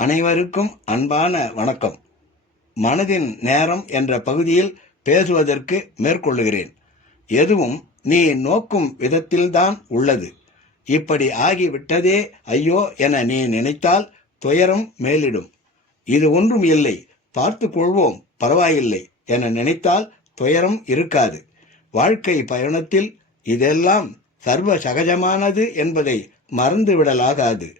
அனைவருக்கும் அன்பான வணக்கம். மனதின் நேரம் என்ற பகுதியில் பேசுவதற்கு மேற்கொள்ளுகிறேன். எதுவும் நீ நோக்கும் விதத்தில்தான் உள்ளது. இப்படி ஆகிவிட்டதே ஐயோ என நீ நினைத்தால் துயரம் மேலிடும். இது ஒன்றும் இல்லை, பார்த்து கொள்வோம், பரவாயில்லை என நினைத்தால் துயரம் இருக்காது. வாழ்க்கை பயணத்தில் இதெல்லாம் சர்வ சகஜமானது என்பதை மறந்துவிடலாகாது.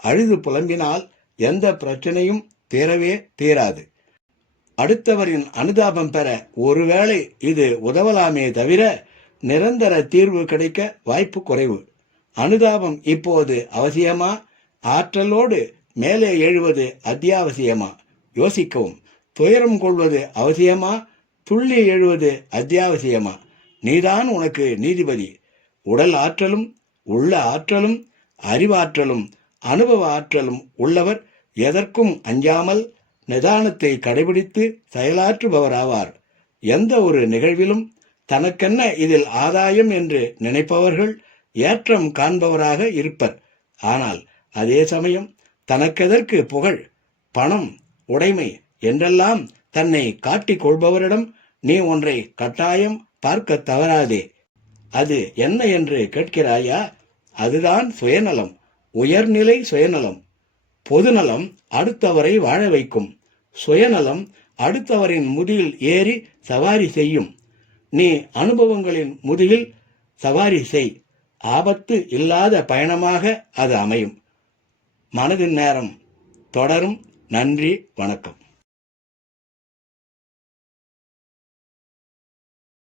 அழுது புலம்பினால் எந்த பிரச்சனையும் தீரவே தீராது. அடுத்தவரின் அனுதாபம் பெற ஒருவேளை இது உதவலாமே தவிர நிரந்தர தீர்வு கிடைக்க வாய்ப்பு குறைவு. அனுதாபம் இப்போது அவசியமா? ஆற்றலோடு மேலே எழுவது அத்தியாவசியமா? யோசிக்கவும். துயரம் கொள்வது அவசியமா? துள்ளி எழுவது அத்தியாவசியமா? நீதான் உனக்கு நீதிபதி. உடல் ஆற்றலும் உள்ள ஆற்றலும் அறிவாற்றலும் அனுபவ ஆற்றலும் உள்ளவர் எதற்கும் அஞ்சாமல் நிதானத்தை கடைபிடித்து செயலாற்றுபவராவார். எந்த ஒரு நிகழ்விலும் தனக்கென்ன இதில் ஆதாயம் என்று நினைப்பவர்கள் ஏற்றம் காண்பவராக இருப்பர். ஆனால் அதே சமயம் தனக்கெதற்கு புகழ், பணம், உடைமை என்றெல்லாம் தன்னை காட்டிக் கொள்பவரிடம் நீ ஒன்றை கட்டாயம் பார்க்க தவறாதே. அது என்ன என்று கேட்கிறாயா? அதுதான் சுயநலம், உயர்நிலை சுயநலம். பொதுநலம் அடுத்தவரை வாழ வைக்கும். சுயநலம் அடுத்தவரின் முதுகில் ஏறி சவாரி செய்யும். நீ அனுபவங்களின் முதுகில் சவாரி செய். ஆபத்து இல்லாத பயணமாக அது அமையும். மனதின் நேரம் தொடரும். நன்றி, வணக்கம்.